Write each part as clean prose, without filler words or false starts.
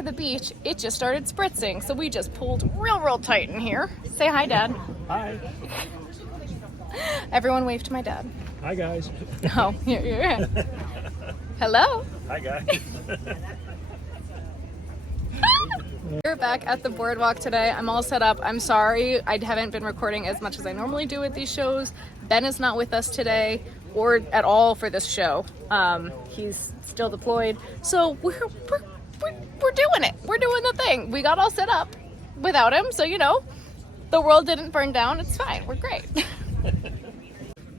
at the beach, it just started spritzing. So we just pulled real tight in here. Say hi, Dad. Hi. Everyone wave to my dad. Hi, guys. Oh, yeah. Hello. Hi, guys. We're back at the boardwalk today. I'm all set up. I'm sorry I haven't been recording as much as I normally do at these shows. Ben is not with us today or at all for this show. He's still deployed. So we're doing it. We're doing the thing. We got all set up without him. So, you know, the world didn't burn down. It's fine. We're great.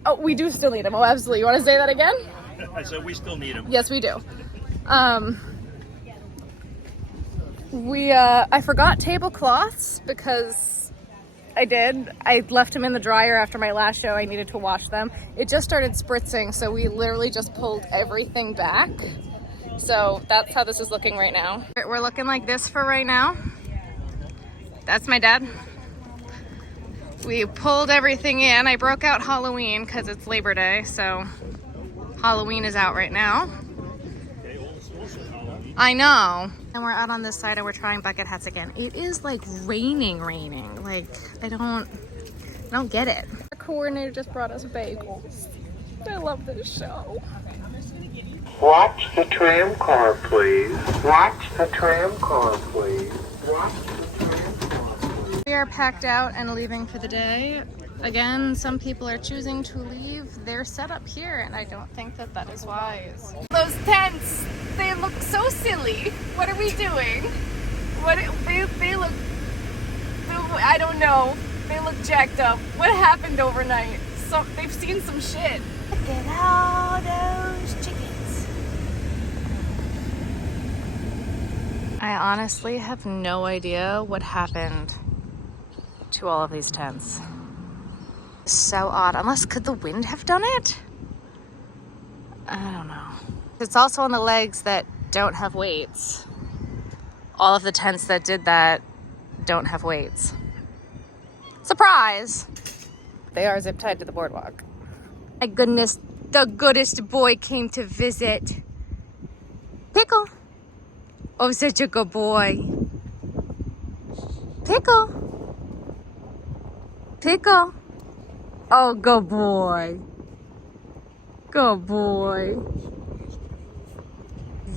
Oh, we do still need him. Oh, absolutely. You want to say that again? I said we still need him. Yes, we do. I forgot tablecloths because I left them in the dryer after my last show. I needed to wash them. It just started spritzing, so we literally just pulled everything back. So that's how this is looking right now. We're looking like this for right now. That's my dad. We pulled everything in. I broke out Halloween because it's Labor Day, so Halloween is out right now. I know. And we're out on this side and we're trying bucket hats again. It is like raining. Like, I don't get it. Our coordinator just brought us bagels. I love this show. Watch the tram car, please. Watch the tram car, please. Watch the tram car, please. We are packed out and leaving for the day. Again, some people are choosing to leave their setup here, and I don't think that that is wise. Those tents, they look so silly. What are we doing? They look, I don't know. They look jacked up. What happened overnight? So they've seen some shit. Look at all those chickens. I honestly have no idea what happened to all of these tents. So odd. Unless, could the wind have done it? I don't know. It's also on the legs that don't have weights. All of the tents that did that don't have weights. Surprise! They are zip tied to the boardwalk. My goodness, the goodest boy came to visit. Pickle. Oh, such a good boy. Pickle. Pickle. Oh, good boy. Good boy.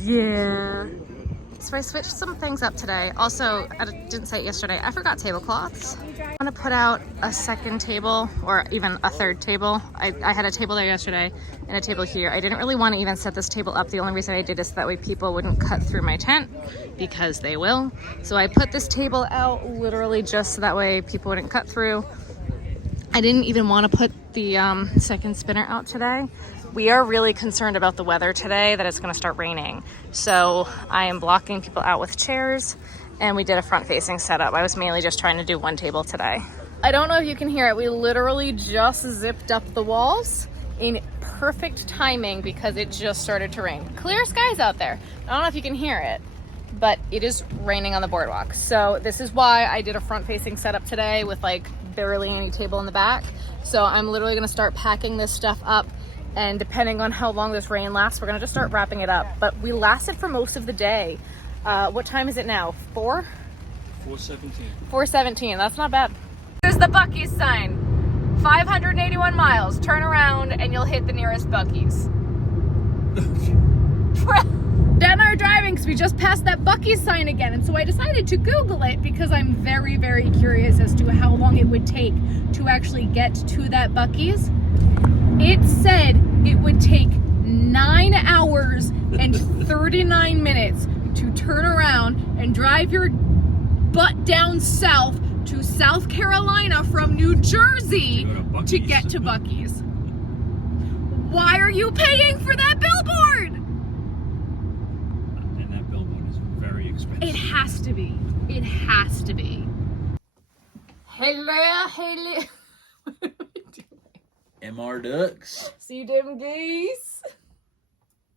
Yeah. So I switched some things up today. Also, I didn't say it yesterday, I forgot tablecloths. I'm gonna put out a second table or even a third table. I had a table there yesterday and a table here. I didn't really want to even set this table up. The only reason I did is so that way people wouldn't cut through my tent, because they will. So I put this table out literally just so that way people wouldn't cut through. I didn't even want to put the second spinner out today. We are really concerned about the weather today, that it's going to start raining. So I am blocking people out with chairs, and we did a front-facing setup. I was mainly just trying to do one table today. I don't know if you can hear it. We literally just zipped up the walls in perfect timing because it just started to rain. Clear skies out there. I don't know if you can hear it, but it is raining on the boardwalk. So this is why I did a front-facing setup today with like barely any table in the back. So I'm literally gonna start packing this stuff up, and depending on how long this rain lasts, we're gonna just start wrapping it up. But we lasted for most of the day. What time is it now? 4:17. 4:17, that's not bad. There's the Buc-ee's sign. 581 miles, turn around and you'll hit the nearest Buc-ee's. Dan and I are driving because we just passed that Buc-ee's sign again, and so I decided to Google it because I'm very curious as to how long it would take to actually get to that Buc-ee's. It said it would take 9 hours and 39 minutes to turn around and drive your butt down south to South Carolina from New Jersey to get to Buc-ee's. Why are you paying for that billboard? And that billboard is very expensive. It has to be. It has to be. Hello. What are we doing? MR Ducks. See them geese?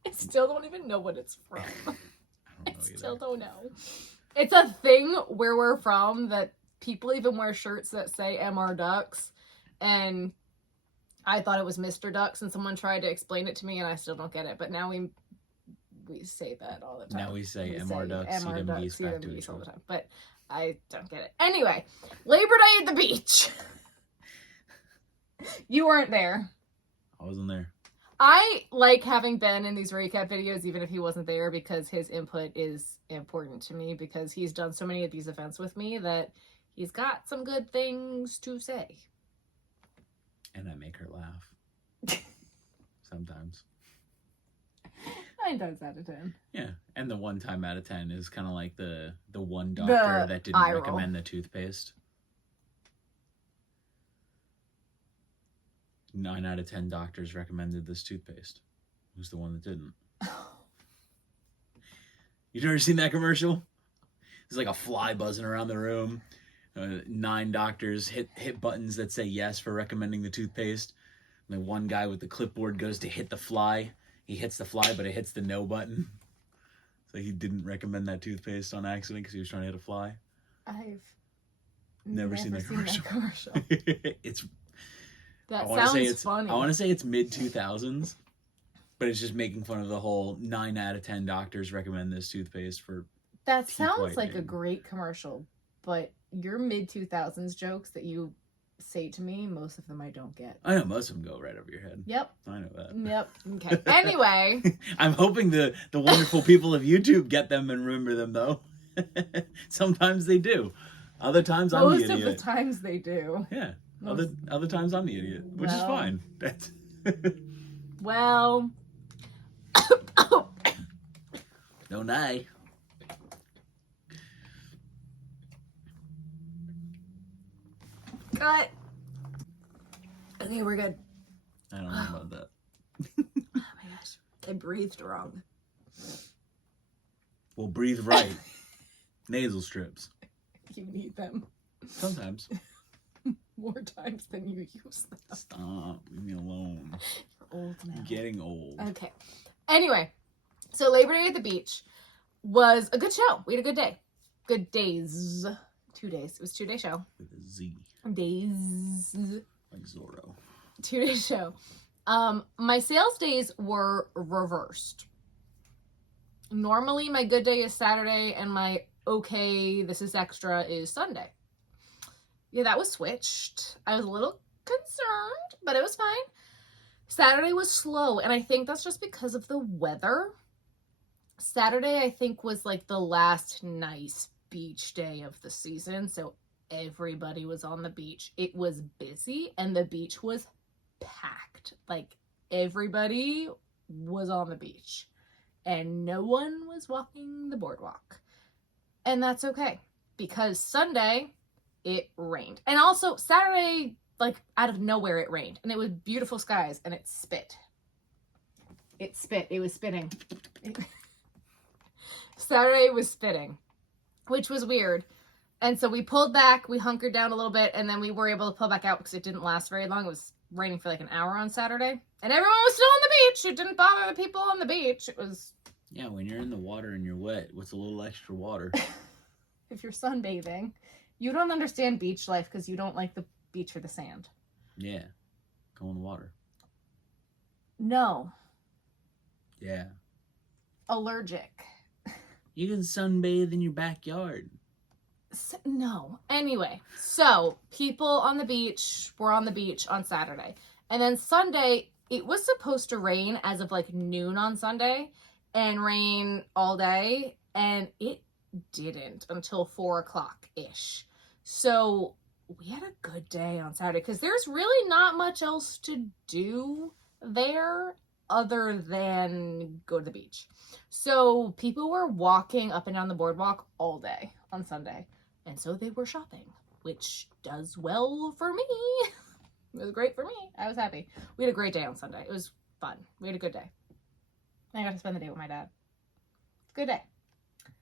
I still don't even know what it's from. I still don't know. It's a thing where we're from that people even wear shirts that say MR Ducks, and I thought it was Mr. Ducks, and someone tried to explain it to me and I still don't get it, but now we say that all the time. Now we say MR ducks, MR CWDs ducks, back to CWDs neutral. all the time. But I don't get it. Anyway, Labor Day at the beach. You weren't there. I wasn't there. I like having Ben in these recap videos, even if he wasn't there, because his input is important to me, because he's done so many of these events with me that he's got some good things to say. And I make her laugh. Sometimes. 9 times out of 10. Yeah. And the 1 time out of 10 is kind of like the one doctor that didn't eye roll. recommend the toothpaste. 9 out of 10 doctors recommended this toothpaste. Who's the one that didn't? You never seen that commercial? There's like a fly buzzing around the room. 9 doctors hit buttons that say yes for recommending the toothpaste. And the one guy with the clipboard goes to hit the fly. He hits the fly, but it hits the no button. So he didn't recommend that toothpaste on accident because he was trying to hit a fly. I've never seen that commercial. It's. That sounds funny. funny. I want to say it's mid-2000s, but it's just making fun of the whole 9 out of 10 doctors recommend this toothpaste for. That teeth sounds like a whitening. great commercial, but your mid-2000s jokes that you say to me, most of them I don't get. I know most of them go right over your head. Yep. I know that. Yep. Okay. Anyway. I'm hoping the wonderful people of YouTube get them and remember them, though. Sometimes they do. Other times I'm the Most idiot. of the times they do. Yeah. Other times I'm the idiot, which is Well. fine. Well. Don't I? Cut. Okay, we're good. I don't know about that. Oh my gosh. I breathed wrong. Well, breathe right. Nasal strips. You need them Sometimes. more times than you use them. Stop. Leave me alone. You're old now. I'm getting old. Okay. Anyway, so Labor Day at the beach was a good show. We had a good day. Good days. 2 days. It was a 2-day show. With a Z. Days. Like Zorro. 2-day show. My sales days were reversed. Normally my good day is Saturday and my okay, this is extra is Sunday. Yeah, that was switched. I was a little concerned, but it was fine. Saturday was slow, and I think that's just because of the weather. Saturday, I think, was like the last nice beach day of the season, so everybody was on the beach. It was busy, and the beach was packed. Like, everybody was on the beach, and no one was walking the boardwalk. And that's okay, because Sunday, it rained. And also, Saturday, like, out of nowhere, it rained. And it was beautiful skies, and it spit. It spit. It was spitting. Saturday was spitting, which was weird. And so we pulled back, we hunkered down a little bit, and then we were able to pull back out because it didn't last very long. It was raining for like an hour on Saturday. And everyone was still on the beach. It didn't bother the people on the beach. It was... Yeah, when you're in the water and you're wet, what's a little extra water? If you're sunbathing, you don't understand beach life because you don't like the beach or the sand. Yeah. Go in the water. No. Yeah. Allergic. You can sunbathe in your backyard. No. Anyway, so people on the beach were on the beach on Saturday. And then Sunday, it was supposed to rain as of like noon on Sunday and rain all day. And it didn't until 4 o'clock-ish. So we had a good day on Saturday because there's really not much else to do there other than go to the beach. So people were walking up and down the boardwalk all day on Sunday. And so they were shopping, which does well for me. It was great for me. I was happy. We had a great day on Sunday. It was fun. We had a good day. I got to spend the day with my dad. Good day.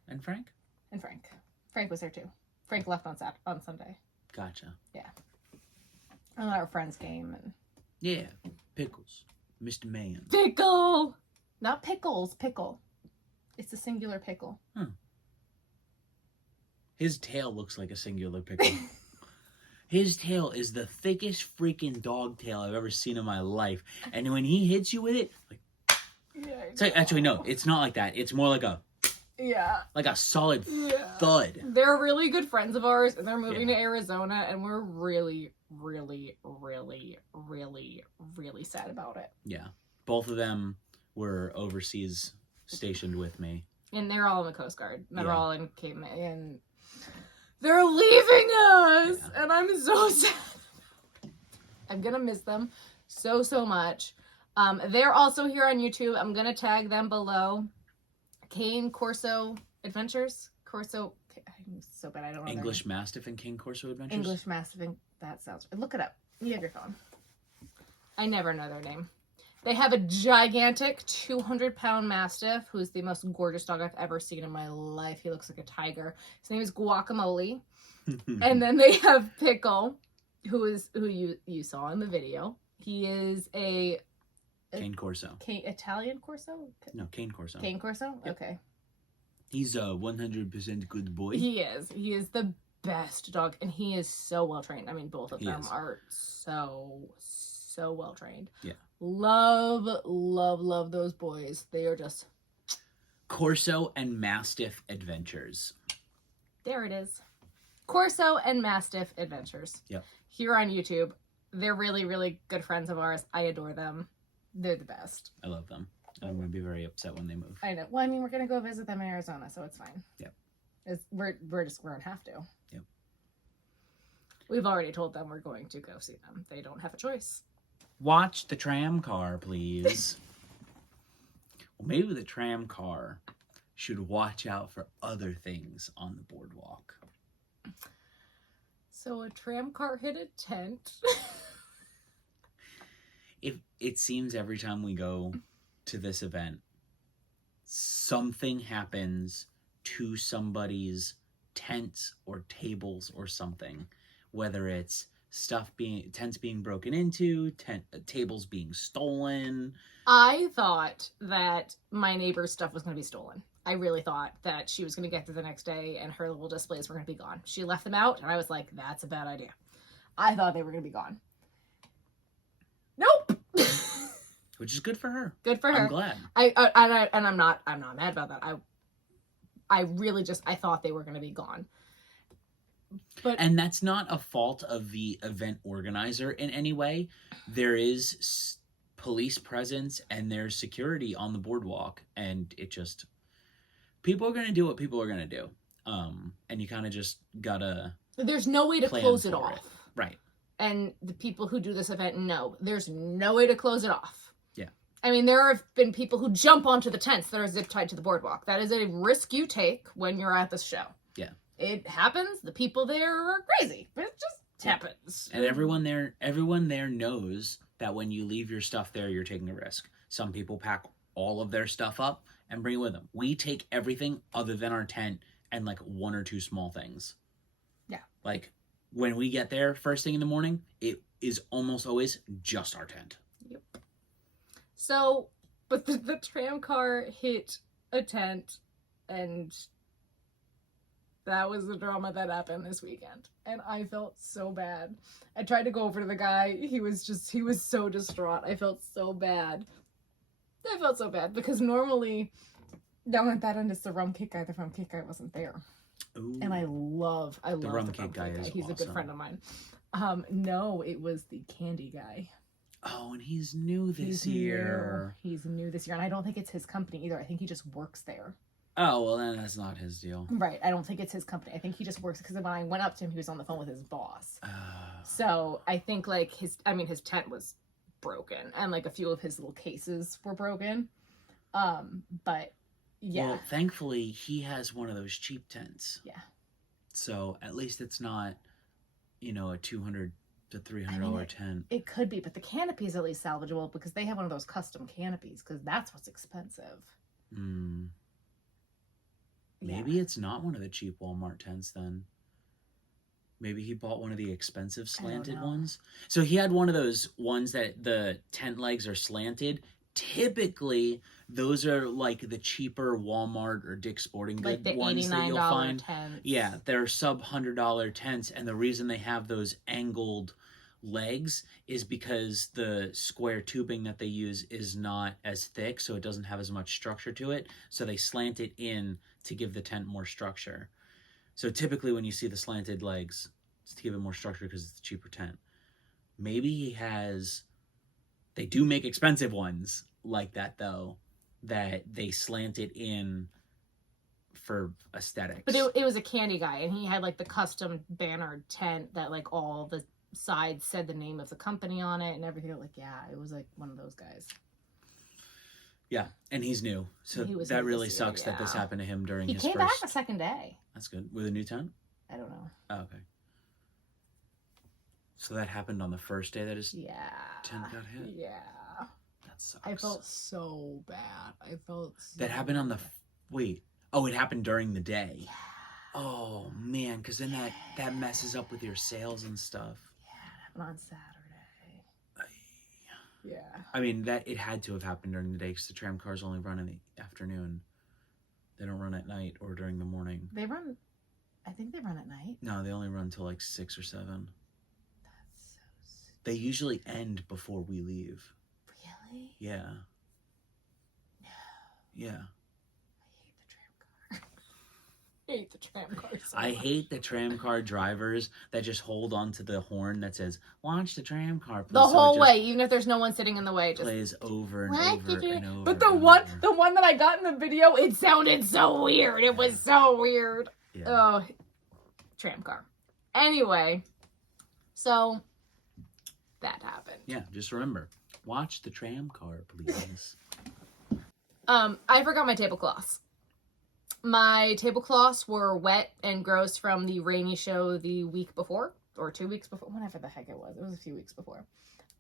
And Frank? And Frank. Frank was there too. Frank left on Sunday. Gotcha. Yeah. And our friends came and... Yeah. Pickles. Mr. Man. Pickle! Not pickles, pickle. It's a singular pickle. His tail looks like a singular pickle. His tail is the thickest freaking dog tail I've ever seen in my life. And when he hits you with it, like... Yeah, I So actually, no, it's not like that. It's more like a solid thud. They're really good friends of ours, and they're moving to Arizona, and we're really, really, really, really, really sad about it. Yeah. Both of them were overseas stationed with me. And they're all in the Coast Guard. They're all in Cape May, and they're leaving us, and I'm so sad. I'm gonna miss them so much. They're also here on YouTube. I'm gonna tag them below. Cane Corso Adventures. I'm so bad. I don't know. English Mastiff and Cane Corso Adventures. English Mastiff. That sounds. Look it up. You have your phone. I never know their name. They have a gigantic 200-pound Mastiff who's the most gorgeous dog I've ever seen in my life. He looks like a tiger. His name is Guacamole. And then they have Pickle, who you saw in the video. He is a Cane Corso. Italian Corso? No, Cane Corso. Cane Corso? Yep. Okay. He's a 100% good boy. He is. He is the best dog, and he is so well trained. I mean, both of them are so well trained. Yeah. Love those boys. They are just Corso and Mastiff Adventures. There it is. Corso and Mastiff Adventures. Yep. Here on YouTube. They're really, really good friends of ours. I adore them. They're the best. I love them. I'm going to be very upset when they move. I know. Well, I mean, we're going to go visit them in Arizona, so it's fine. Yep. We're going to have to. Yep. We've already told them we're going to go see them. They don't have a choice. Watch the tram car, please. Well, maybe the tram car should watch out for other things on the boardwalk. So a tram car hit a tent. It seems every time we go to this event, something happens to somebody's tents or tables or something, whether it's tents being broken into, tables being stolen. I thought that my neighbor's stuff was going to be stolen. I really thought that she was going to get there the next day and her little displays were going to be gone. She left them out, and I was like, that's a bad idea. I thought they were going to be gone. Nope. Which is good for her. Good for her. I'm glad. I'm not mad about that. I really I thought they were going to be gone. And that's not a fault of the event organizer in any way. There is police presence and there's security on the boardwalk, and people are going to do what people are going to do. And you kind of just gotta. There's no way to close it off. Right. And the people who do this event know there's no way to close it off. Yeah. I mean, there have been people who jump onto the tents that are zip tied to the boardwalk. That is a risk you take when you're at this show. Yeah. It happens. The people there are crazy. It just happens. And everyone there knows that when you leave your stuff there, you're taking a risk. Some people pack all of their stuff up and bring it with them. We take everything other than our tent and like one or two small things. Yeah. Like when we get there first thing in the morning, it is almost always just our tent. Yep. So, but the tram car hit a tent, and that was the drama that happened this weekend. And I felt so bad. I tried to go over to the guy. He was so distraught. I felt so bad. Because normally down at that end is the rum cake guy. The rum cake guy wasn't there. Ooh. And I love the rum cake guy. He's awesome. a good friend of mine. No, it was the candy guy. Oh, and he's new this year. He's new this year. And I don't think it's his company either. I think he just works there. Oh, well, then that's not his deal. Right. I don't think it's his company. I think he just works, because when I went up to him, he was on the phone with his boss. So I think like his tent was broken, and like a few of his little cases were broken. But yeah. Well, thankfully he has one of those cheap tents. Yeah. So at least it's not, a $200 to $300 tent. It could be, but the canopy is at least salvageable because they have one of those custom canopies, because that's what's expensive. Maybe it's not one of the cheap Walmart tents then. Maybe he bought one of the expensive slanted ones. So he had one of those ones that the tent legs are slanted. Typically, those are like the cheaper Walmart or Dick's Sporting Goods ones that you'll find. Tents. Yeah, they're sub $100 tents, and the reason they have those angled legs is because the square tubing that they use is not as thick, so it doesn't have as much structure to it. So they slant it in to give the tent more structure. So typically when you see the slanted legs, it's to give it more structure because it's a cheaper tent. Maybe he has... They do make expensive ones like that, though, that they slant it in for aesthetics. But it was a candy guy, and he had like the custom banner tent that like all the sides said the name of the company on it and everything. Like, yeah, it was like one of those guys. Yeah, and he's new, so that really sucks that this happened to him during his first... He came back the second day. That's good. With a new tent? I don't know. Oh, okay. So that happened on the first day that his tent got hit? Yeah. That sucks. I felt so bad. That happened on the... Wait. Oh, it happened during the day. Yeah. Oh, man, because then that messes up with your sales and stuff. Yeah, it happened on Saturday. Yeah. I mean, it had to have happened during the day because the tram cars only run in the afternoon. They don't run at night or during the morning. I think they run at night. No, they only run till like 6 or 7. That's so stupid. They usually end before we leave. Really? Yeah. No. Yeah. I hate the tram car so I much. hate the tram car drivers that just hold on to the horn that says, "Launch the tram car." Please. The whole way, even if there's no one sitting in the way. Just plays over and over and over. But the one that I got in the video, it sounded so weird. It was so weird. Yeah. Oh, tram car. Anyway, so that happened. Yeah, just remember, watch the tram car, please. I forgot my tablecloths. My tablecloths were wet and gross from the rainy show the week before, or 2 weeks before, whatever the heck it was. It was a few weeks before.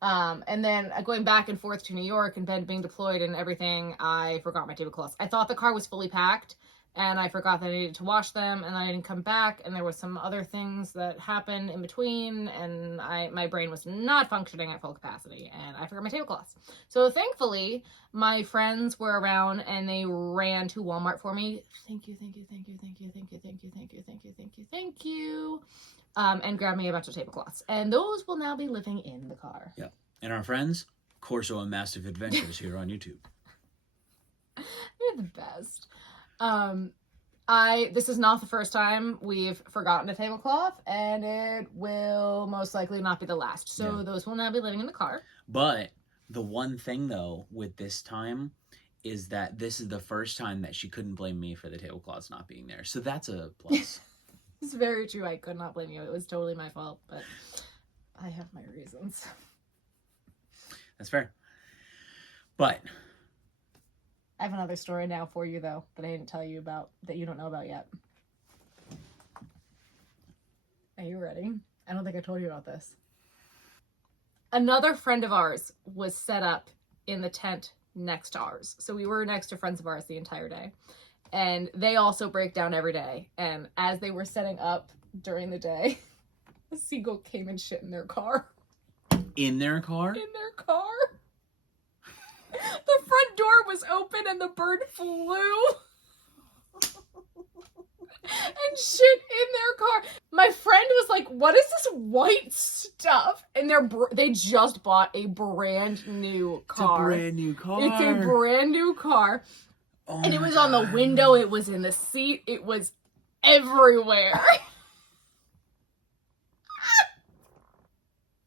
And then going back and forth to New York and Ben being deployed and everything, I forgot my tablecloths. I thought the car was fully packed, and I forgot that I needed to wash them, and I didn't come back, and there was some other things that happened in between, and my brain was not functioning at full capacity, and I forgot my tablecloths. So thankfully, my friends were around, and they ran to Walmart for me. Thank you, and grabbed me a bunch of tablecloths. And those will now be living in the car. Yeah. And our friends, Corso and Massive Adventures here on YouTube. You're the best. This is not the first time we've forgotten a tablecloth, and it will most likely not be the last. So those will now be living in the car. But the one thing, though, with this time is that this is the first time that she couldn't blame me for the tablecloths not being there. So that's a plus. It's very true. I could not blame you. It was totally my fault, but I have my reasons. That's fair. But I have another story now for you, though, that I didn't tell you about, that you don't know about yet. Are you ready? I don't think I told you about this. Another friend of ours was set up in the tent next to ours. So we were next to friends of ours the entire day. And they also break down every day. And as they were setting up during the day, a seagull came and shit in their car. in their car? In their car. The front door was open and the bird flew and shit in their car. My friend was like, "What is this white stuff?" And they just bought a brand new car. It's a brand new car. It's a brand new car. Oh, and it was on the window. It was in the seat. It was everywhere.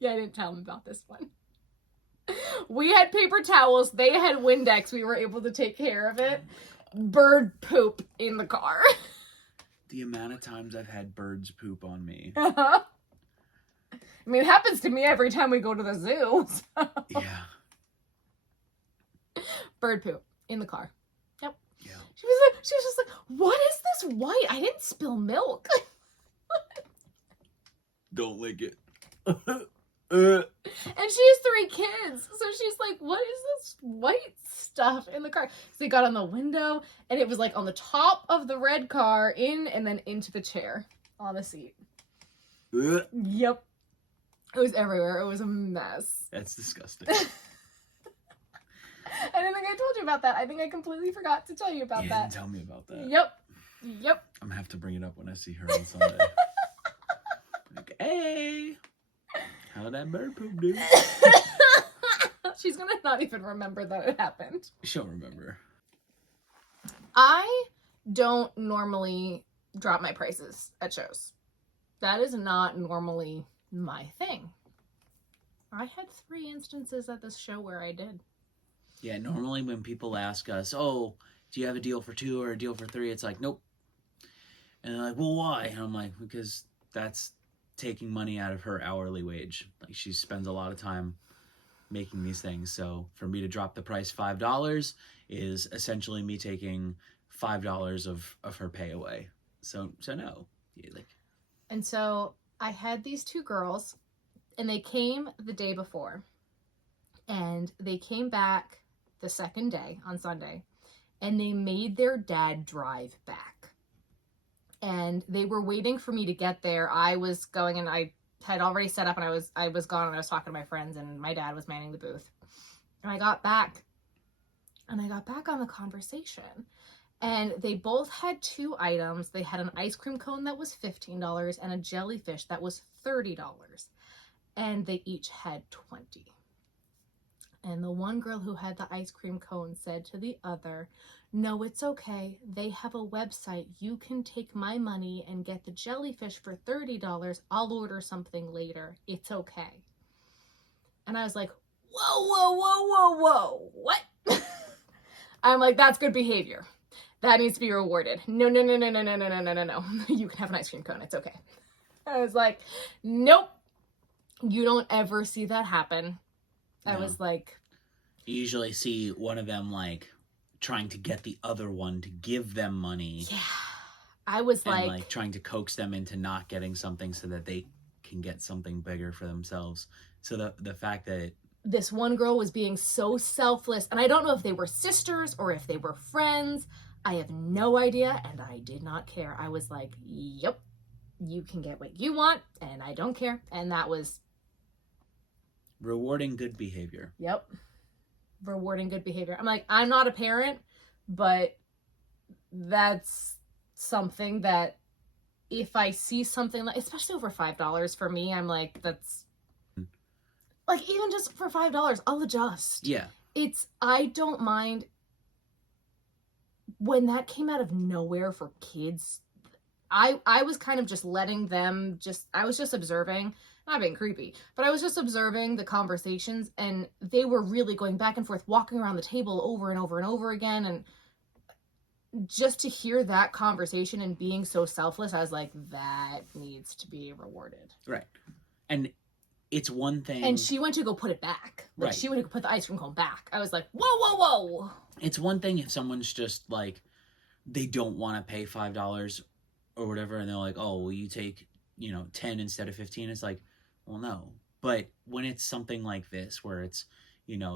Yeah, I didn't tell them about this one. We had paper towels. They had Windex. We were able to take care of it. Bird poop in the car. The amount of times I've had birds poop on me. I mean, it happens to me every time we go to the zoo. So. Yeah. Bird poop in the car. Yep. Yeah. She was just like, "What is this white? I didn't spill milk." Don't lick it. And she has 3 kids. So she's like, "What is this white stuff in the car?" So they got on the window, and it was like on the top of the red car, and then into the chair on the seat. Yep. It was everywhere. It was a mess. That's disgusting. I didn't think I told you about that. I think I completely forgot to tell you about You that. didn't tell me about that. Yep. I'm gonna have to bring it up when I see her on Sunday. Like, hey, How that bird poop, dude? She's gonna not even remember that it happened. She'll remember. I don't normally drop my prices at shows. That is not normally my thing. I had 3 instances at this show where I did. Yeah, normally when people ask us, oh, do you have a deal for 2 or a deal for 3? It's like, nope. And they're like, well, why? And I'm like, because that's taking money out of her hourly wage. Like, she spends a lot of time making these things. So for me to drop the price $5 is essentially me taking $5 of her pay away. So no. Yeah, like. And so I had these 2 girls, and they came the day before, and they came back the second day on Sunday, and they made their dad drive back. And they were waiting for me to get there. I was going, and I had already set up, and I was gone, and I was talking to my friends, and my dad was manning the booth. And I got back on the conversation, and they both had 2 items. They had an ice cream cone that was $15 and a jellyfish that was $30. And they each had 20. And the one girl who had the ice cream cone said to the other, no, it's okay. They have a website. You can take my money and get the jellyfish for $30. I'll order something later. It's okay. And I was like, whoa, what? I'm like, that's good behavior. That needs to be rewarded. No. You can have an ice cream cone. It's okay. I was like, nope. You don't ever see that happen. No. I was like... You usually see one of them, like, trying to get the other one to give them money. Yeah. I was and, like... trying to coax them into not getting something so that they can get something bigger for themselves. So the fact that... This one girl was being so selfless, and I don't know if they were sisters or if they were friends. I have no idea, and I did not care. I was like, yep, you can get what you want, and I don't care. And that was... Rewarding good behavior. Yep. Rewarding good behavior. I'm like, I'm not a parent, but that's something that if I see something like, especially over $5 for me, I'm like, that's like, even just for $5, I'll adjust. Yeah. I don't mind when that came out of nowhere for kids. I was kind of just letting them I was just observing, not being creepy, but I was just observing the conversations, and they were really going back and forth, walking around the table over and over and over again. And just to hear that conversation and being so selfless, I was like, that needs to be rewarded. Right. And it's one thing. And she went to go put it back. Like, right. She went to put the ice cream cone back. I was like, whoa. It's one thing if someone's just like, they don't want to pay $5 or whatever, and they're like, oh, will you take, 10 instead of 15? It's like, well, no. But when it's something like this, where it's,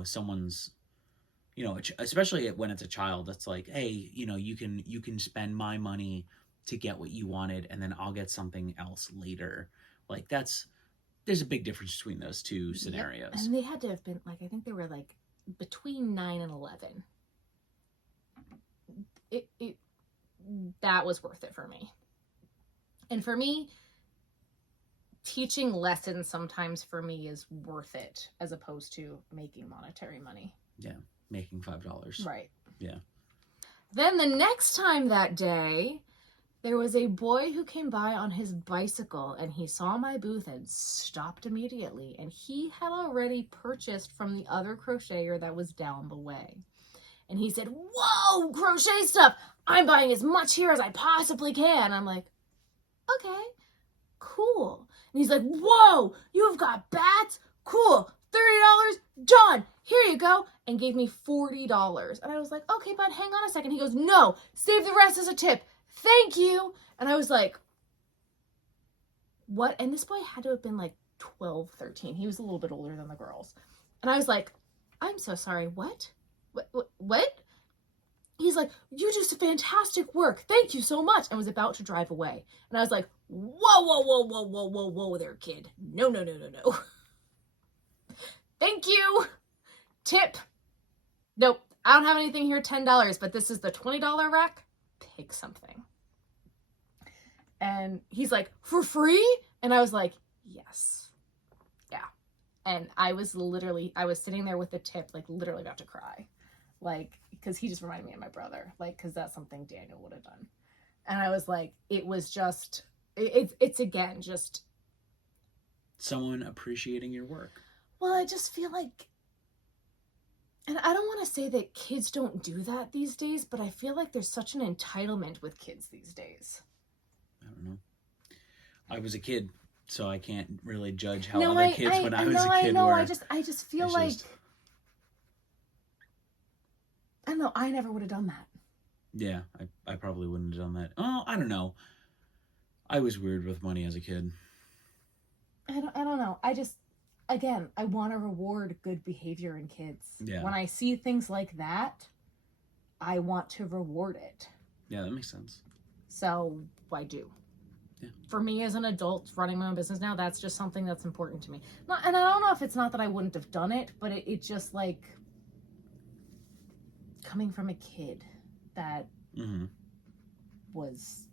someone's, especially when it's a child, that's like, hey, you can spend my money to get what you wanted, and then I'll get something else later. Like, there's a big difference between those 2 scenarios. Yep. And they had to have been, like, I think they were, like, between 9 and 11. That was worth it for me. And for me, teaching lessons sometimes for me is worth it as opposed to making monetary money. Yeah, making $5. Right. Yeah. Then the next time that day, there was a boy who came by on his bicycle, and he saw my booth and stopped immediately. And he had already purchased from the other crocheter that was down the way. And he said, whoa, crochet stuff. I'm buying as much here as I possibly can. I'm like, okay, cool. And he's like, whoa, you've got bats? Cool. $30, done. Here you go. And gave me $40. And I was like, okay, bud, hang on a second. He goes, no, save the rest as a tip. Thank you. And I was like, what? And this boy had to have been like 12, 13. He was a little bit older than the girls. And I was like, I'm so sorry. What? What? He's like, you do some fantastic work. Thank you so much. And was about to drive away. And I was like, whoa there, kid. No. Thank you. Tip. Nope. I don't have anything here, $10, but this is the $20 rack. Pick something. And he's like, for free? And I was like, yes. Yeah. And I was sitting there with the tip, like literally about to cry. Like, because he just reminded me of my brother. Like, because that's something Daniel would have done. And I was like, it was just, it's again, just. Someone appreciating your work. Well, I just feel like, and I don't want to say that kids don't do that these days, but I feel like there's such an entitlement with kids these days. I don't know. I was a kid, so I can't really judge how other kids when I was a kid were. I just feel like, I don't know, I never would have done that. Yeah, I probably wouldn't have done that. Oh, I don't know. I was weird with money as a kid. I don't know. Again, I want to reward good behavior in kids. Yeah. When I see things like that, I want to reward it. Yeah, that makes sense. So I do. Yeah. For me as an adult running my own business now, that's just something that's important to me. And I don't know if it's not that I wouldn't have done it, but it just like coming from a kid that was,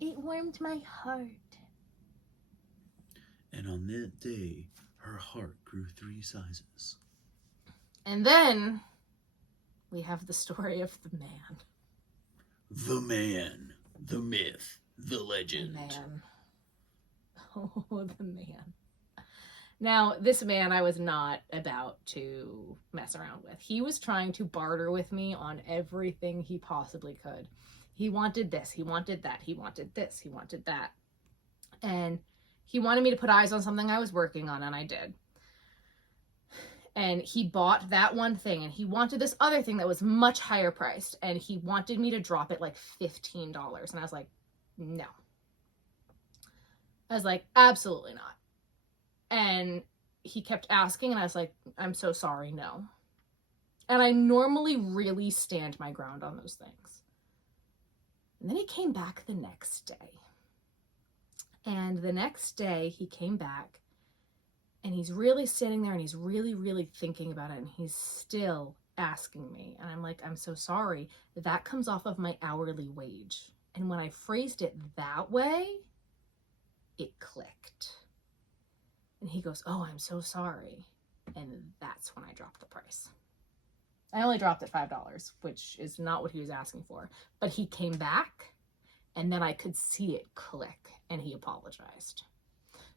it warmed my heart. And on that day, her heart grew 3 sizes. And then we have the story of the man. The man, the myth, the legend. The man. Oh, the man. Now, this man I was not about to mess around with. He was trying to barter with me on everything he possibly could. He wanted this, he wanted that, he wanted this, he wanted that. And he wanted me to put eyes on something I was working on, and I did. And he bought that one thing, and he wanted this other thing that was much higher priced, and he wanted me to drop it like $15. And I was like, no. I was like, absolutely not. And he kept asking, and I was like, I'm so sorry, no. And I normally really stand my ground on those things. And then he came back the next day. And the next day he came back, and he's really sitting there, and he's really, really thinking about it, and he's still asking me. And I'm like, I'm so sorry. That comes off of my hourly wage. And when I phrased it that way, it clicked. And he goes, oh, I'm so sorry. And that's when I dropped the price. I only dropped it $5, which is not what he was asking for. But he came back, and then I could see it click, and he apologized.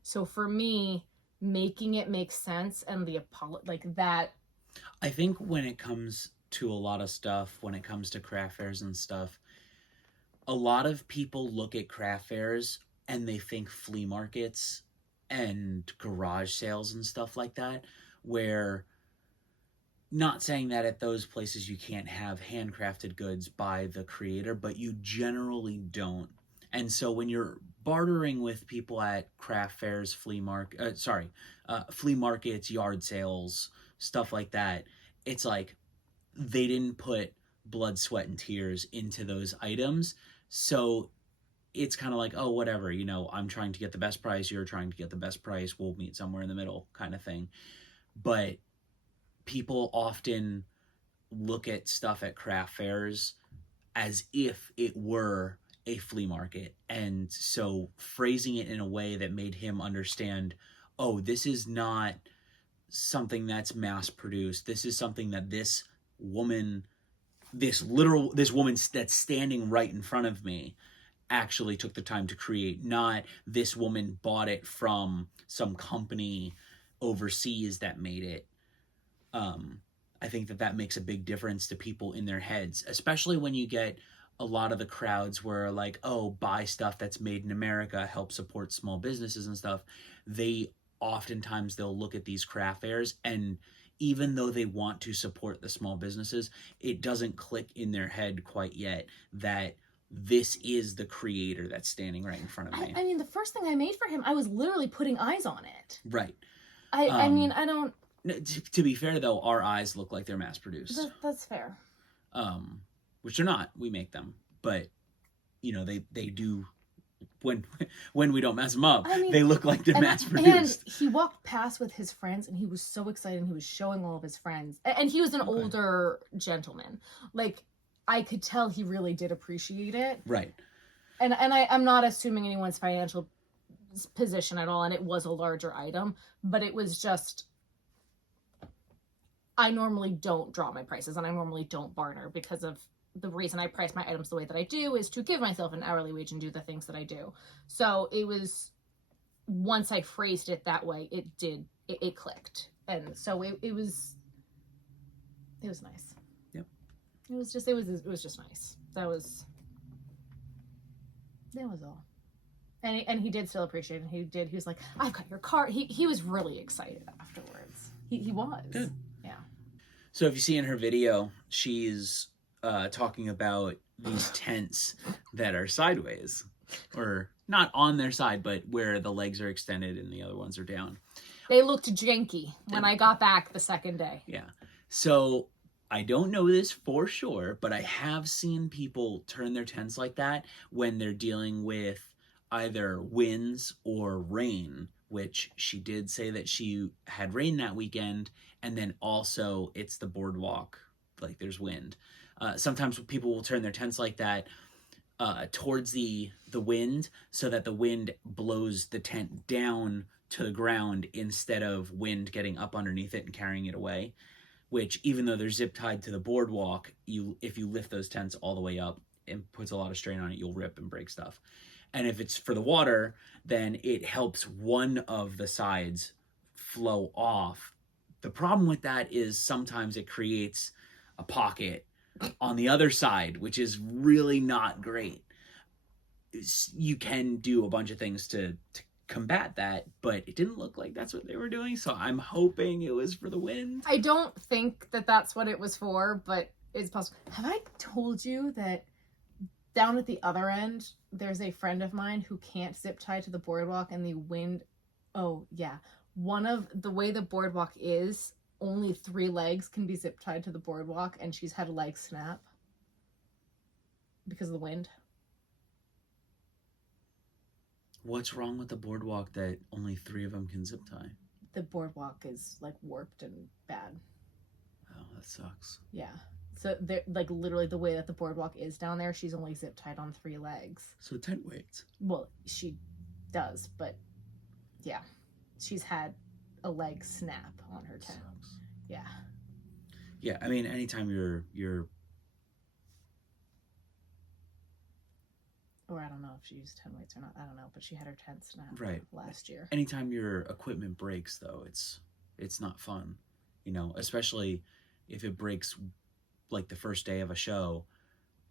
So for me, making it make sense and the like that. I think when it comes to a lot of stuff, when it comes to craft fairs and stuff, a lot of people look at craft fairs and they think flea markets and garage sales and stuff like that, where, not saying that at those places you can't have handcrafted goods by the creator, but you generally don't. And so when you're bartering with people at craft fairs, flea markets, yard sales, stuff like that, it's like they didn't put blood, sweat, and tears into those items. So it's kind of like, oh, whatever, you know, I'm trying to get the best price, you're trying to get the best price, we'll meet somewhere in the middle kind of thing. But people often look at stuff at craft fairs as if it were a flea market. And so phrasing it in a way that made him understand, oh, this is not something that's mass produced. This is something that this woman that's standing right in front of me actually took the time to create, not this woman bought it from some company overseas that made it. I think that makes a big difference to people in their heads, especially when you get a lot of the crowds where like, oh, buy stuff that's made in America, help support small businesses and stuff. They'll look at these craft fairs, and even though they want to support the small businesses, it doesn't click in their head quite yet that this is the creator that's standing right in front of me. I mean, the first thing I made for him, I was literally putting eyes on it. Right. I mean, I don't... To be fair, though, our eyes look like they're mass-produced. That's fair. Which they're not. We make them. But, you know, they do... When we don't mess them up, I mean, they look like they're mass-produced. And he walked past with his friends, and he was so excited, and he was showing all of his friends. And he was an older gentleman. Like, I could tell he really did appreciate it. Right. And I'm not assuming anyone's financial position at all, and it was a larger item, but it was just, I normally don't drop my prices, and I normally don't barter, because of the reason I price my items the way that I do is to give myself an hourly wage and do the things that I do. So it was, once I phrased it that way, it clicked. And so it was nice. Yep. It was just nice. That was all. And he did still appreciate it. He was like, I've got your card. He was really excited afterwards. He was. Good. Yeah. So if you see in her video, she's talking about these tents that are sideways, or not on their side, but where the legs are extended and the other ones are down. They looked janky when I got back the second day. Yeah. So I don't know this for sure, but I have seen people turn their tents like that when they're dealing with either winds or rain, which she did say that she had rain that weekend, and then also it's the boardwalk, like there's wind. Sometimes people will turn their tents like that towards the wind, so that the wind blows the tent down to the ground instead of wind getting up underneath it and carrying it away. Which, even though they're zip tied to the boardwalk, if you lift those tents all the way up, it puts a lot of strain on it. You'll rip and break stuff. And if it's for the water, then it helps one of the sides flow off. The problem with that is sometimes it creates a pocket on the other side, which is really not great. You can do a bunch of things to combat that, but it didn't look like that's what they were doing, so I'm hoping it was for the wind. I don't think that that's what it was for, but it's possible. Have I told you that down at the other end, there's a friend of mine who can't zip tie to the boardwalk, and the wind, oh yeah, one of the way the boardwalk is, only 3 legs can be zip tied to the boardwalk, and she's had a leg snap because of the wind. What's wrong with the boardwalk that only 3 of them can zip tie? The boardwalk is like warped and bad. Oh, that sucks. Yeah. So they're like literally the way that the boardwalk is down there, she's only zip tied on 3 legs. So tent weights. Well, she does, but yeah, she's had a leg snap on her tent. Sucks. Yeah. Yeah, I mean, anytime you're Or I don't know if she used 10 weights or not. I don't know, but she had her tent snap right last year. Anytime your equipment breaks, though, it's not fun, you know, especially if it breaks like the first day of a show.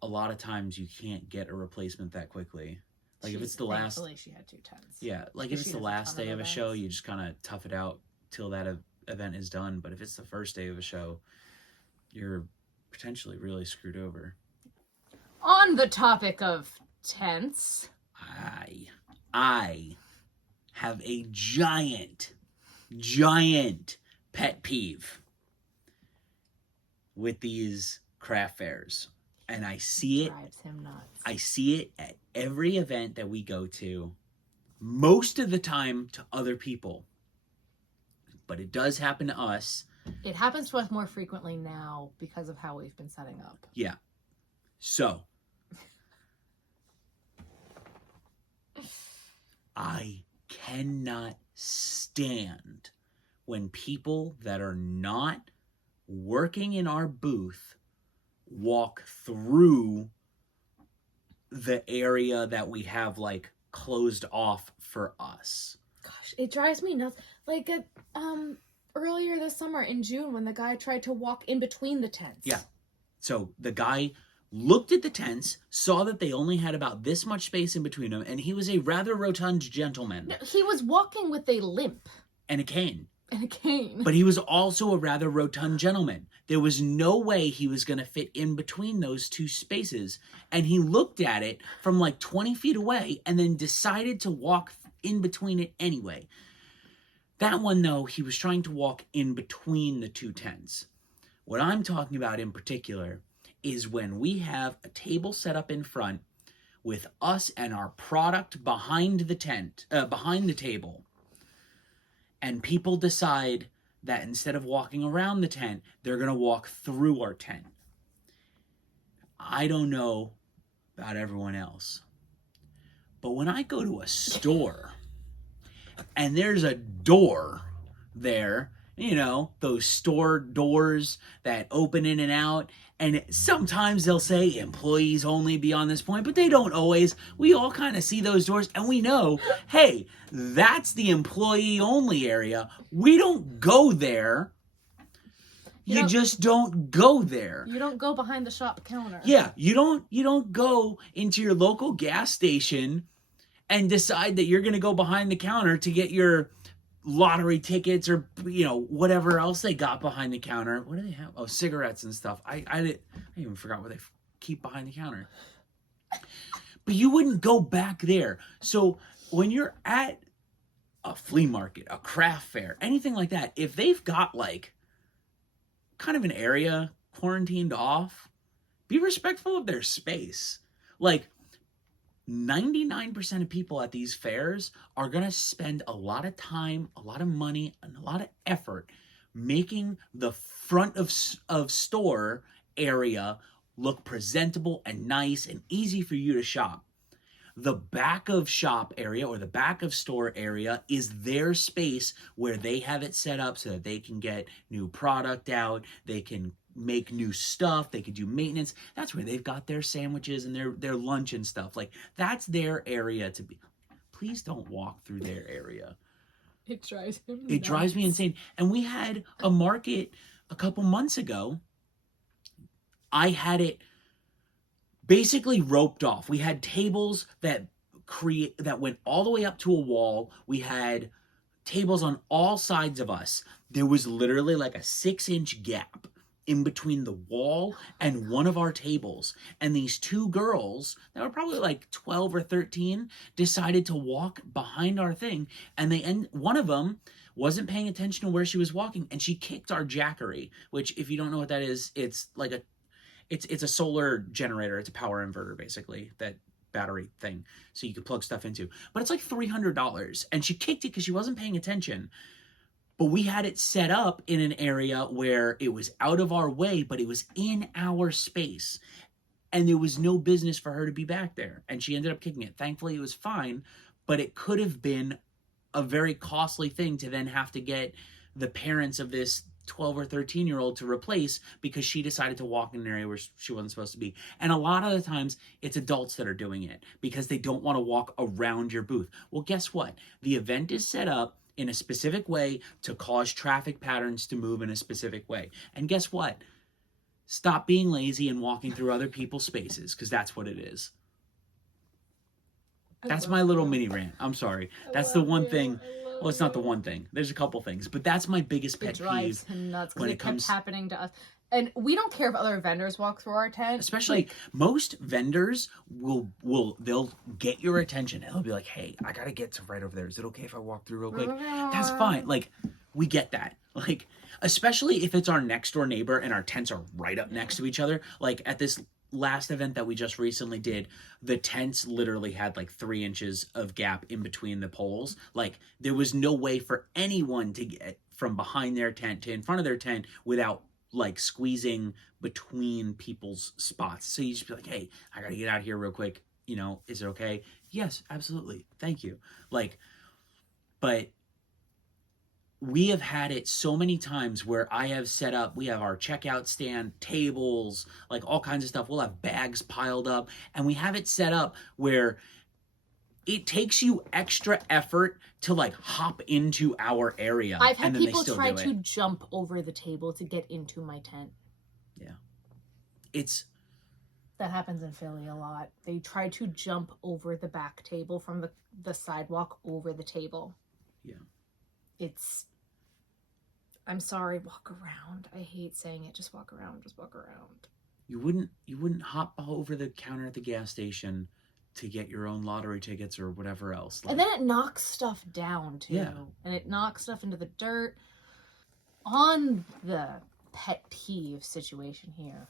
A lot of times you can't get a replacement that quickly. Like if it's the last, thankfully she had 2 tents. yeah, like if it's the last day of a show, you just kind of tough it out till that event is done. But if it's the first day of a show, you're potentially really screwed over. On the topic of tents, I have a giant pet peeve with these craft fairs, and I see it. Drives him nuts. I see it at every event that we go to, most of the time to other people, but it does happen to us. It happens to us more frequently now because of how we've been setting up. Yeah. So I cannot stand when people that are not working in our booth walk through the area that we have like closed off for us. Gosh, it drives me nuts. Like earlier this summer in June when the guy tried to walk in between the tents. Yeah. So the guy looked at the tents, saw that they only had about this much space in between them, and he was a rather rotund gentleman. No, he was walking with a limp. And a cane. And a cane. But he was also a rather rotund gentleman. There was no way he was going to fit in between those 2 spaces. And he looked at it from like 20 feet away and then decided to walk in between it anyway. That one, though, he was trying to walk in between the 2 tents. What I'm talking about in particular is when we have a table set up in front with us and our product behind the tent, behind the table, and people decide that instead of walking around the tent, they're going to walk through our tent. I don't know about everyone else, but when I go to a store and there's a door there, you know, those store doors that open in and out. And sometimes they'll say employees only beyond this point, but they don't always. We all kind of see those doors and we know, hey, that's the employee only area. We don't go there. You just don't go there. You don't go behind the shop counter. Yeah, you don't go into your local gas station and decide that you're going to go behind the counter to get your lottery tickets or, you know, whatever else they got behind the counter. What do they have? Oh, cigarettes and stuff. I even forgot what they keep behind the counter. But you wouldn't go back there. So when you're at a flea market, a craft fair, anything like that, if they've got like kind of an area quarantined off, be respectful of their space. Like 99% of people at these fairs are going to spend a lot of time, a lot of money, and a lot of effort making the front of store area look presentable and nice and easy for you to shop. The back of shop area or the back of store area is their space where they have it set up so that they can get new product out, they can make new stuff, they can do maintenance. That's where they've got their sandwiches and their lunch and stuff. Like, that's their area to be. Please don't walk through their area. It drives him nuts. It drives me insane. And we had a market a couple months ago. I had it basically roped off. We had tables that went all the way up to a wall. We had tables on all sides of us. There was literally like a 6-inch gap in between the wall and one of our tables. And these two girls that were probably like 12 or 13 decided to walk behind our thing. And one of them wasn't paying attention to where she was walking, and she kicked our jackery, which, if you don't know what that is, it's like it's a solar generator. It's a power inverter, basically, that battery thing. So you could plug stuff into. But it's like $300. And she kicked it because she wasn't paying attention. But we had it set up in an area where it was out of our way, but it was in our space. And there was no business for her to be back there. And she ended up kicking it. Thankfully, it was fine. But it could have been a very costly thing to then have to get the parents of this 12 or 13-year-old to replace because she decided to walk in an area where she wasn't supposed to be. And a lot of the times it's adults that are doing it because they don't want to walk around your booth. Well, guess what? The event is set up in a specific way to cause traffic patterns to move in a specific way. And guess what? Stop being lazy and walking through other people's spaces, because that's what it is. That's my little mini rant. I'm sorry. That's the one thing. Well, it's not the one thing. There's a couple things, but that's my biggest pet peeve when it comes happening to us. And we don't care if other vendors walk through our tent. Especially most vendors they'll get your attention and they'll be like, "Hey, I gotta get to right over there. Is it okay if I walk through real quick?" That's fine. Like, we get that. Like, especially if it's our next door neighbor and our tents are right up next to each other. Like at this last event that we just recently did, the tents literally had like 3 inches of gap in between the poles. Like, there was no way for anyone to get from behind their tent to in front of their tent without like squeezing between people's spots. So you just be like, "Hey, I gotta get out of here real quick. You know, is it okay?" Yes, absolutely. Thank you. Like, but we have had it so many times where I have set up, we have our checkout stand, tables, like all kinds of stuff. We'll have bags piled up, and we have it set up where it takes you extra effort to like hop into our area. I've had people try to jump over the table to get into my tent. Yeah. That happens in Philly a lot. They try to jump over the back table from the sidewalk over the table. Yeah. I'm sorry, walk around. I hate saying it. Just walk around. Just walk around. You wouldn't hop over the counter at the gas station to get your own lottery tickets or whatever else. And then it knocks stuff down too. Yeah. And it knocks stuff into the dirt. On the pet peeve situation here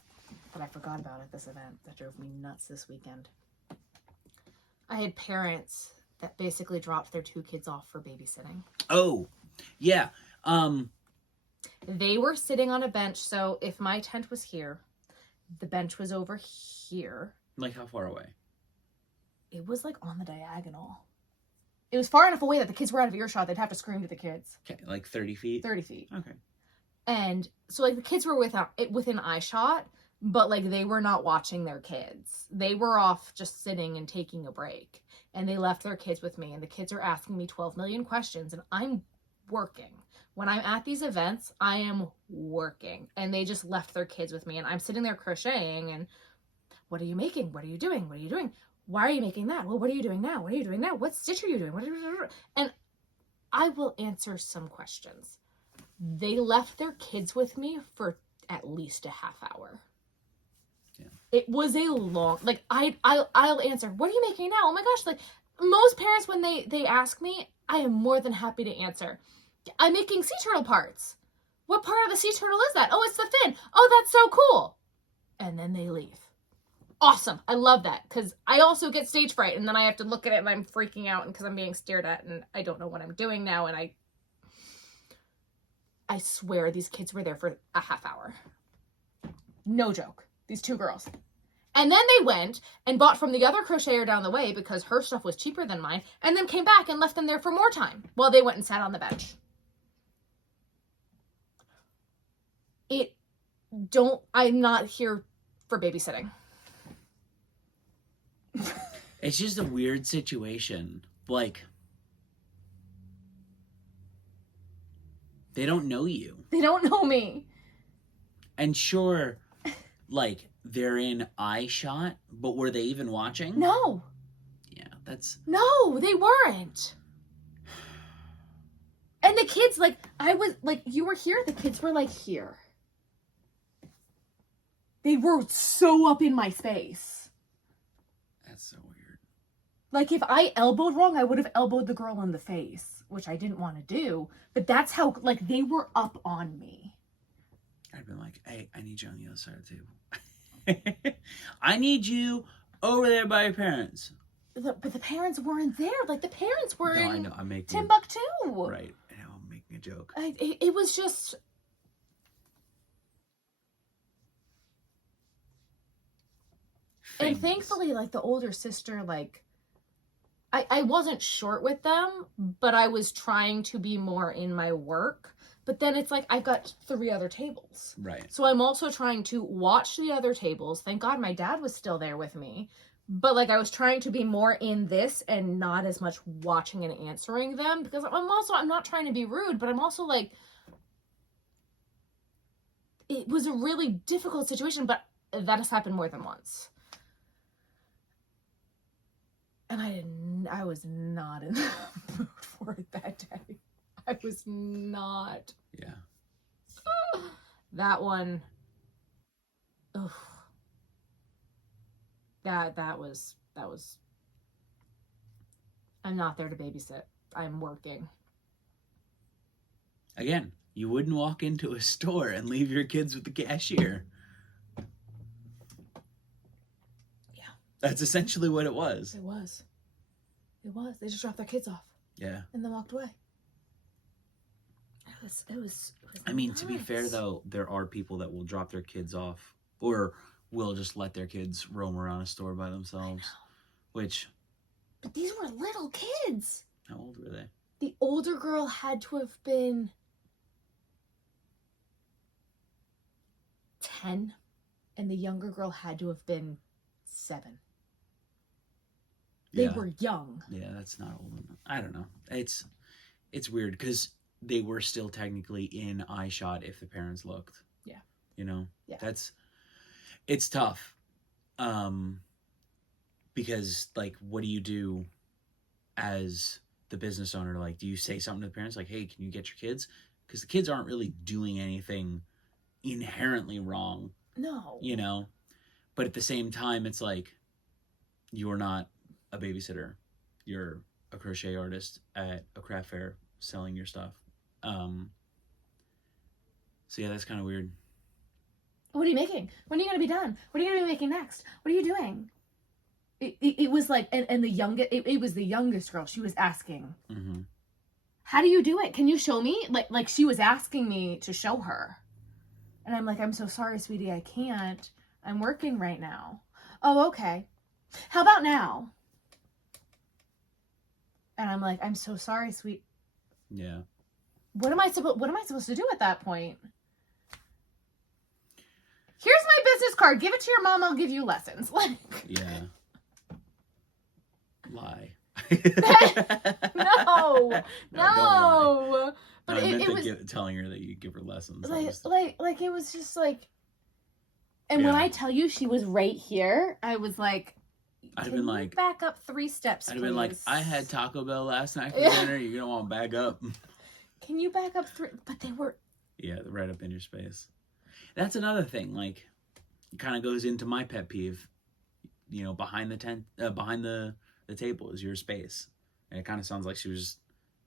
that I forgot about at this event that drove me nuts this weekend. I had parents that basically dropped their 2 kids off for babysitting. Oh, yeah. They were sitting on a bench. So if my tent was here, the bench was over here. Like, how far away? It was like on the diagonal. It was far enough away that the kids were out of earshot. They'd have to scream to the kids. Okay, like 30 feet? 30 feet. Okay. And so, like, the kids were within eye shot, but, like, they were not watching their kids. They were off just sitting and taking a break. And they left their kids with me. And the kids are asking me 12 million questions. And I'm working. When I'm at these events, I am working. And they just left their kids with me. And I'm sitting there crocheting. And what are you making? What are you doing? What are you doing? Why are you making that? Well, what are you doing now? What are you doing now? What stitch are you doing? And I will answer some questions. They left their kids with me for at least a half hour. Yeah. It was a long, like, I'll answer, what are you making now? Oh my gosh, like, most parents, when they ask me, I am more than happy to answer. I'm making sea turtle parts. What part of the sea turtle is that? Oh, it's the fin. Oh, that's so cool. And then they leave. Awesome. I love that, because I also get stage fright, and then I have to look at it and I'm freaking out because I'm being stared at and I don't know what I'm doing now, and I swear these kids were there for a half hour. No joke. These 2 girls. And then they went and bought from the other crocheter down the way because her stuff was cheaper than mine, and then came back and left them there for more time while they went and sat on the bench. I'm not here for babysitting. It's just a weird situation. Like, they don't know you. They don't know me. And sure, like, they're in eye shot, but were they even watching? No. Yeah, that's... No, they weren't. And the kids, like, you were here, the kids were, like, here. They were so up in my space. That's so weird. Like, if I elbowed wrong, I would have elbowed the girl in the face, which I didn't want to do. But that's how, like, they were up on me. I'd been like, hey, I need you on the other side of the table. I need you over there by your parents. But the parents weren't there. Like, the parents were in I know. I'm making Timbuktu. Right. I know. I'm making a joke. It was just... And thankfully, like, the older sister, like, I wasn't short with them, but I was trying to be more in my work. But then it's like, I've got 3 other tables. Right. So I'm also trying to watch the other tables. Thank God my dad was still there with me. But, like, I was trying to be more in this and not as much watching and answering them. Because I'm not trying to be rude, but I'm also, like, it was a really difficult situation, but that has happened more than once. And I was not in the mood for it that day. I was not. Yeah. That one. Ugh. That was. I'm not there to babysit. I'm working. Again, you wouldn't walk into a store and leave your kids with the cashier. That's essentially what it was. It was. They just dropped their kids off. Yeah. And then walked away. It was I mean, to be fair, though, there are people that will drop their kids off or will just let their kids roam around a store by themselves. Which... But these were little kids. How old were they? The older girl had to have been 10, and the younger girl had to have been 7. They were young. Yeah, that's not old enough. I don't know. It's weird because they were still technically in eye shot if the parents looked. Yeah. You know? Yeah. It's tough. Because, like, what do you do as the business owner? Like, do you say something to the parents like, hey, can you get your kids? Because the kids aren't really doing anything inherently wrong. No. You know? But at the same time, it's like, you're not a babysitter. You're a crochet artist at a craft fair selling your stuff. So yeah, that's kind of weird. What are you making? When are you going to be done? What are you going to be making next? What are you doing? It was like, and the youngest, it was the youngest girl. She was asking, how do you do it? Can you show me? Like she was asking me to show her. And I'm like, I'm so sorry, sweetie. I can't. I'm working right now. Oh, okay. How about now? And I'm like, I'm so sorry, sweet. Yeah. What am I supposed to do at that point? Here's my business card. Give it to your mom. I'll give you lessons. Like, Yeah. Lie. no. Don't lie. But No, I meant it was telling her that you give her lessons. like it was just like. And when I tell you she was right here, I was like, I'd have been like, back up 3 steps. I'd have been like, I had Taco Bell last night for dinner. You're gonna want to back up. Can you back up 3? But they were. Yeah, right up in your space. That's another thing. Like, it kind of goes into my pet peeve. You know, behind the tent, behind the table is your space, and it kind of sounds like she was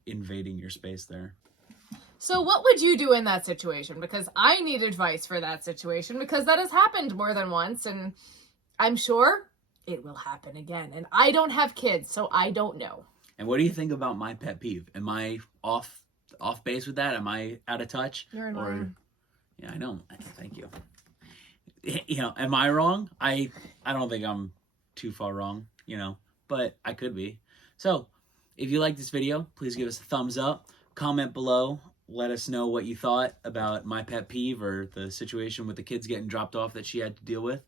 invading your space there. So what would you do in that situation? Because I need advice for that situation, because that has happened more than once, and I'm sure it will happen again. And I don't have kids, so I don't know. And what do you think about my pet peeve? Am I off base with that? Am I out of touch? You're annoying. Yeah, I know. Thank you. You know, am I wrong? I don't think I'm too far wrong, you know, but I could be. So, if you like this video, please give us a thumbs up. Comment below. Let us know what you thought about my pet peeve or the situation with the kids getting dropped off that she had to deal with.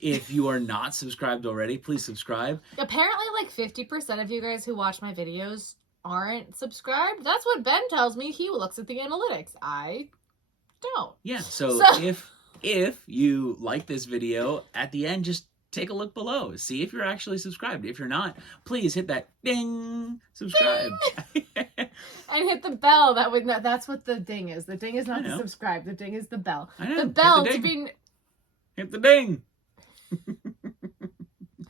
If you are not subscribed already, please subscribe. Apparently, like 50% of you guys who watch my videos aren't subscribed. That's what Ben tells me. He looks at the analytics. I don't. Yeah, so if you like this video, at the end, just take a look below. See if you're actually subscribed. If you're not, please hit that ding, subscribe. Ding! And hit the bell. That's what the ding is. The ding is not to subscribe. The ding is the bell. I know. The bell hit the to be... Hit the ding.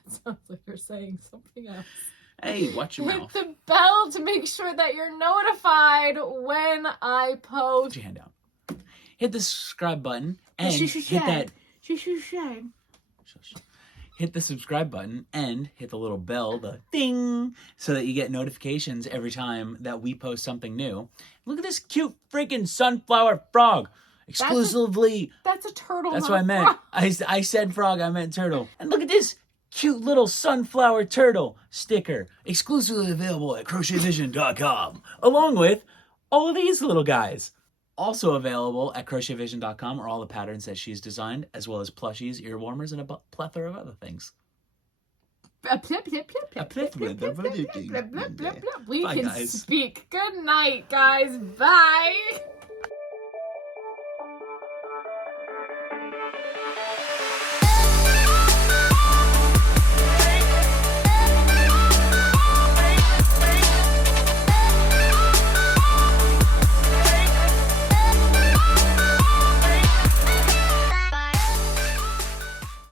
Sounds like you're saying something else. Hey, watch your mouth. Hit the bell to make sure that you're notified when I post. Put your hand down. Hit the subscribe button and hit that. Hit the subscribe button and hit the little bell, the ding, so that you get notifications every time that we post something new. Look at this cute freaking sunflower frog. Exclusively. That's a turtle. That's what I meant. I said frog, I meant turtle. And look at this cute little sunflower turtle sticker. Exclusively available at crochetvision.com. Along with all of these little guys. Also available at crochetvision.com are all the patterns that she's designed, as well as plushies, ear warmers, and a plethora of other things. We Bye, can guys. speak. Good night, guys. Bye.